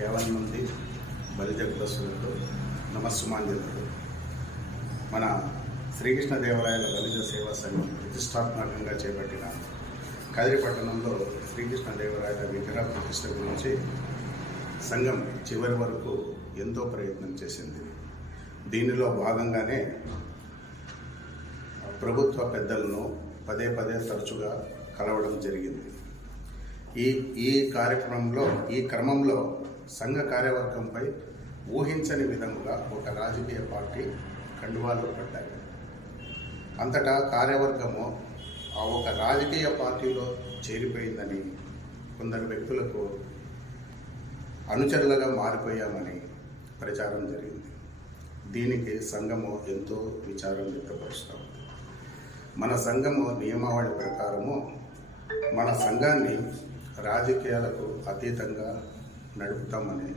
యావన్ మంది బలిజగ్రస్తులకు నమస్సుమాంజలు మన శ్రీకృష్ణదేవరాయల బలిజ సేవా సంఘం ప్రతిష్టాత్మకంగా చేపట్టిన కదిరి పట్టణంలో శ్రీకృష్ణదేవరాయల విగ్రహ ప్రతిష్ట గురించి సంఘం చివరి వరకు ఎంతో ప్రయత్నం చేసింది. దీనిలో భాగంగానే ప్రభుత్వ పెద్దలను పదే పదే తరచుగా కలవడం జరిగింది. ఈ ఈ కార్యక్రమంలో ఈ క్రమంలో సంఘ కార్యవర్గంపై ఊహించని విధంగా ఒక రాజకీయ పార్టీ కండువాలు పడ్డాయి అంతటా కార్యవర్గము ఆ ఒక రాజకీయ పార్టీలో చేరిపోయిందని కొందరు వ్యక్తులకు అనుచరులుగా మారిపోయామని ప్రచారం జరిగింది. దీనికి సంఘము ఎంతో విచారం వ్యక్తపరుస్తాం మన సంఘము నియమావళి ప్రకారము మన సంఘాన్ని రాజకీయాలకు అతీతంగా నడుపుతామని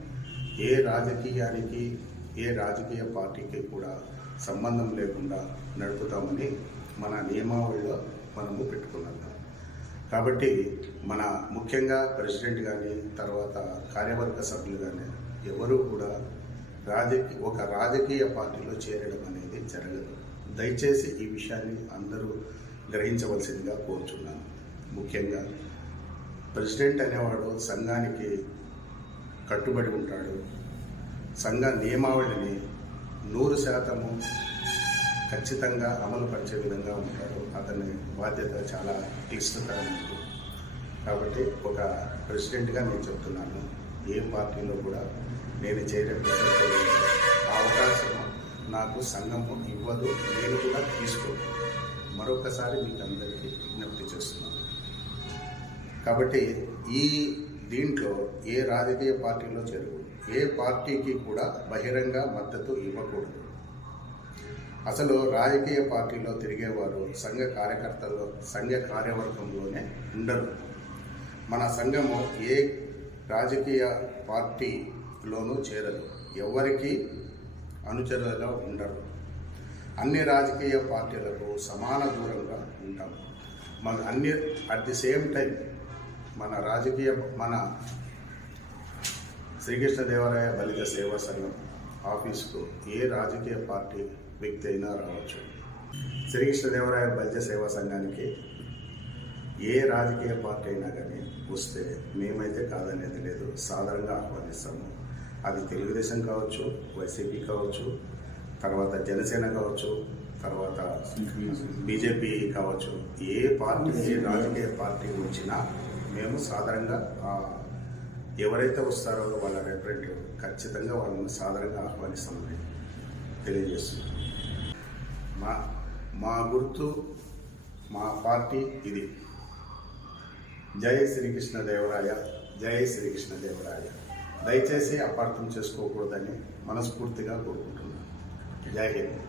ఏ రాజకీయానికి ఏ రాజకీయ పార్టీకి కూడా సంబంధం లేకుండా నడుపుతామని మన నియమావళిలో మనము పెట్టుకున్నాం. కాబట్టి మన ముఖ్యంగా ప్రెసిడెంట్ కానీ తర్వాత కార్యవర్గ సభ్యులు కానీ ఎవరూ కూడా రాజకీయ ఒక రాజకీయ పార్టీలో చేరడం అనేది జరగదు. దయచేసి ఈ విషయాన్ని అందరూ గ్రహించవలసిందిగా కోరుచున్నాను. ముఖ్యంగా ప్రెసిడెంట్ అనేవాడు సంఘానికి కట్టుబడి ఉంటాడు. సంఘ నియమావళిని నూరు శాతము ఖచ్చితంగా అమలు పరిచే విధంగా ఉంటాడు. అతని బాధ్యత చాలా క్లిష్టతరమైనది. కాబట్టి ఒక ప్రెసిడెంట్గా నేను చెప్తున్నాను. ఏ పార్టీలో కూడా నేను చేయడం ఆ అవకాశం నాకు సంఘము ఇవ్వదు నేను కూడా తీసుకోను. మరొకసారి మీకు అందరికీ విజ్ఞప్తి చేస్తున్నాను. కాబట్టి ఈ దీంట్లో ఏ రాజకీయ పార్టీలో చేరకూడదు ఏ పార్టీకి కూడా బహిరంగ మద్దతు ఇవ్వకూడదు. అసలు రాజకీయ పార్టీలో తిరిగేవారు సంఘ కార్యకర్తలు సంఘ కార్యవర్గంలోనే ఉండరు. మన సంఘము ఏ రాజకీయ పార్టీలోనూ చేరదు. ఎవరికి అనుచరులుగా ఉండరు. అన్ని రాజకీయ పార్టీలకు సమాన దూరంగా ఉంటాం మన అన్ని అట్ ది సేమ్ టైం మన రాజకీయ మన శ్రీకృష్ణదేవరాయ బలిత సేవా సంఘం ఆఫీస్కు ఏ రాజకీయ పార్టీ వ్యక్తి అయినా రావచ్చు. శ్రీకృష్ణదేవరాయ బలిత సేవా సంఘానికి ఏ రాజకీయ పార్టీ అయినా కానీ వస్తే మేమైతే కాదనేది లేదు. సాధారణంగా ఆహ్వానిస్తాము. అది తెలుగుదేశం కావచ్చు వైసీపీ కావచ్చు తర్వాత జనసేన కావచ్చు తర్వాత బీజేపీ కావచ్చు. ఏ పార్టీ ఏ రాజకీయ పార్టీ వచ్చినా మేము సాధారణంగా ఎవరైతే వస్తారో వాళ్ళ రిప్రజెంటేటివ్ ఖచ్చితంగా వాళ్ళని సాధారణంగా ఆహ్వానిస్తామని తెలియజేస్తున్నాం. మా మా గుర్తు మా పార్టీ ఇది. జై జయ జై శ్రీకృష్ణదేవరాయ దయచేసి అపార్థం చేసుకోకూడదని మనస్ఫూర్తిగా కోరుకుంటున్నాను. జై హింద్.